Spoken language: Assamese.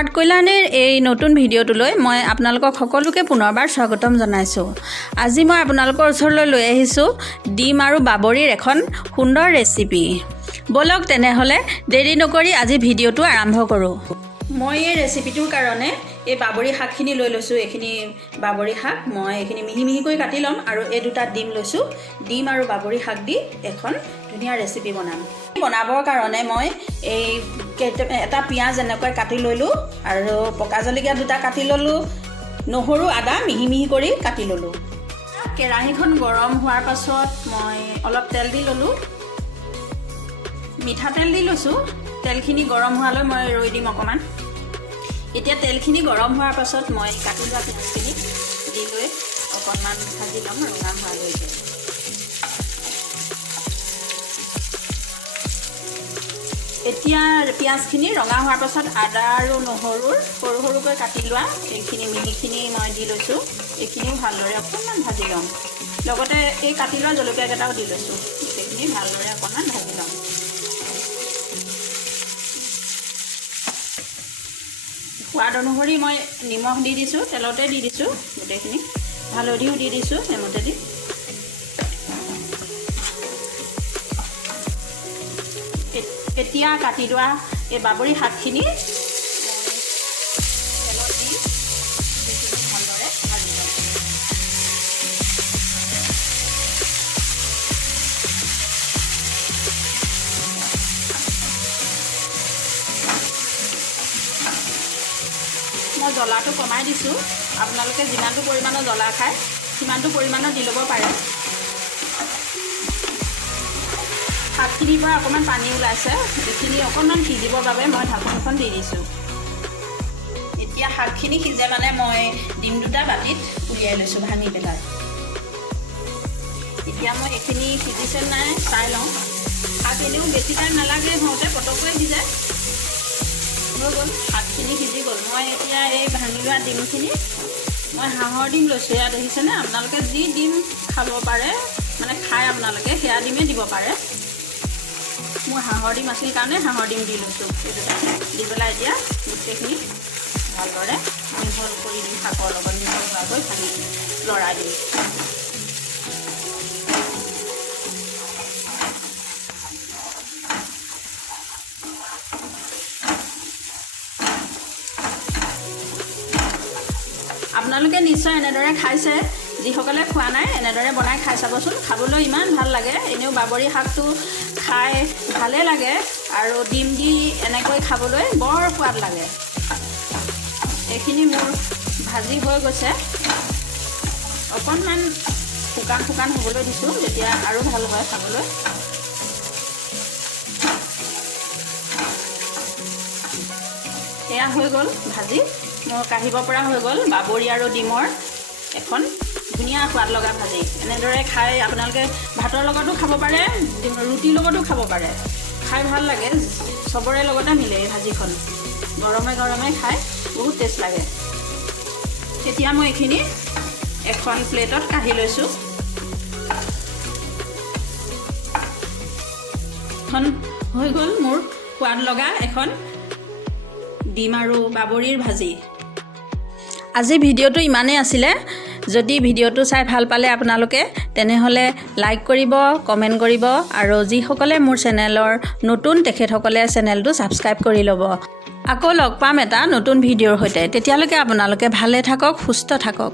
স্মাৰ্ট কল্যাণীৰ এই নতুন ভিডিঅ'টোলৈ মই আপোনালোকক সকলোকে পুনৰবাৰ স্বাগতম জনাইছোঁ। আজি মই আপোনালোকৰ ওচৰলৈ লৈ আহিছোঁ ডিম আৰু বাবৰিৰ এখন সুন্দৰ ৰেচিপি। বলক তেনেহ'লে দেৰি নকৰি আজি ভিডিঅ'টো আৰম্ভ কৰোঁ। মই এই ৰেচিপিটোৰ কাৰণে এই বাবৰি শাকখিনি লৈ লৈছোঁ। এইখিনি বাবৰি শাক মই এইখিনি মিহি মিহিকৈ কাটি ল'ম আৰু এই দুটা ডিম লৈছোঁ। ডিম আৰু বাবৰি শাক দি এখন ধুনীয়া ৰেচিপি বনাম। বনাবৰ কাৰণে মই এই এটা পিঁয়াজ এনেকৈ কাটি ল'লোঁ আৰু পকা জলকীয়া দুটা কাটি ল'লোঁ, নহৰু আদা মিহি মিহি কৰি কাটি ল'লোঁ। কেৰাহীখন গৰম হোৱাৰ পাছত মই অলপ তেল দি ল'লোঁ, মিঠাতেল দি লৈছোঁ। তেলখিনি গৰম হোৱালৈ মই ৰৈ দিম অকণমান। এতিয়া তেলখিনি গৰম হোৱাৰ পাছত মই কাটি লোৱা পিঁয়াজখিনি দি লৈ অকণমান ভাজি ল'ম ৰঙা হোৱালৈকে। এতিয়া পিঁয়াজখিনি ৰঙা হোৱাৰ পাছত আদা আৰু নহৰুৰ সৰু সৰুকৈ কাটি লোৱা এইখিনি মিহিখিনি মই দি লৈছোঁ। এইখিনিও ভালদৰে অকণমান ভাজি ল'ম। লগতে এই কাটি লোৱা জলকীয়াকেইটাও দি লৈছোঁ। গোটেইখিনি ভালদৰে অকণমান ভাজি ল'ম। সোৱাদ অনুসৰি মই নিমখ দি দিছোঁ, তেলতে দি দিছোঁ গোটেইখিনি, হালধিও দি দিছোঁ নেমুতে দি। এতিয়া কাটি লোৱা এই বাবৰি শাকখিনি তেলত দি ভালদৰে ভাজি ল'ম। মই জ্বলাটো কমাই দিছোঁ। আপোনালোকে যিমানটো পৰিমাণৰ জ্বলা খায় সিমানটো পৰিমাণৰ দি ল'ব পাৰে। শাকখিনিৰ পৰা অকণমান পানী ওলাইছে, এইখিনি অকণমান সিজিবৰ বাবে মই ঢাকনখন দি দিছোঁ। এতিয়া শাকখিনি সিজে মানে মই ডিম দুটা বাতিত উলিয়াই লৈছোঁ ভাঙি পেলাই। এতিয়া মই এইখিনি সিজিছে নাই চাই লওঁ। শাক এনেও বেছি টাইম নালাগে, হওঁতে পটককৈ সিজে। হৈ গ'ল, শাকখিনি সিজি গ'ল। মই এতিয়া এই ভাঙি লোৱা ডিমখিনি মই হাঁহৰ ডিম লৈছোঁ। ইয়াত দেখিছেনে, আপোনালোকে যি ডিম খাব পাৰে মানে খাই আপোনালোকে সেয়া ডিমেই দিব পাৰে। মোৰ হাঁহৰ ডিম আছিল কাৰণে হাঁহৰ ডিম দি লৈছোঁ। এই দুটা দি পেলাই এতিয়া গোটেইখিনি ভালদৰে মিহল কৰি দিম, শাকৰ লগত মিহল হোৱাকৈ ভাঙি লৰাই দিম। আপোনালোকে নিশ্চয় এনেদৰে খাইছে। যিসকলে খোৱা নাই এনেদৰে বনাই খাই চাবচোন, খাবলৈ ইমান ভাল লাগে। এনেও বাবৰি শাকটো খাই ভালেই লাগে আৰু ডিম দি এনেকৈ খাবলৈ বৰ সোৱাদ লাগে। এইখিনি মোৰ ভাজি হৈ গৈছে। অকণমান শুকান শুকান হ'বলৈ দিছোঁ, তেতিয়া আৰু ভাল হয় খাবলৈ। এয়া হৈ গ'ল ভাজি, মোৰ কাঢ়িব পৰা হৈ গ'ল বাবৰি আৰু ডিমৰ এখন ধুনীয়া সোৱাদ লগা ভাজি। এনেদৰে খাই আপোনালোকে ভাতৰ লগতো খাব পাৰে, ৰুটিৰ লগতো খাব পাৰে। খাই ভাল লাগে, চবৰে লগতে মিলে এই ভাজিখন। গৰমে গৰমে খাই বহুত টেষ্ট লাগে। এতিয়া মই এইখিনি এখন প্লেটত কাঢ়ি লৈছোঁ। এখন হৈ গ'ল মোৰ সোৱাদ লগা এখন ডিম আৰু বাবৰিৰ ভাজি। আজি ভিডিঅ'টো ইমানেই আছিলে। যদি ভিডিঅ'টো চাই ভাল পালে আপোনালোকে তেনেহ'লে লাইক কৰিব, কমেণ্ট কৰিব আৰু যিসকলে মোৰ চেনেলৰ নতুন তেখেতসকলে চেনেলটো ছাবস্ক্ৰাইব কৰি ল'ব। আকৌ লগ পাম এটা নতুন ভিডিঅ'ৰ সৈতে। তেতিয়ালৈকে আপোনালোকে ভালে থাকক, সুস্থ থাকক।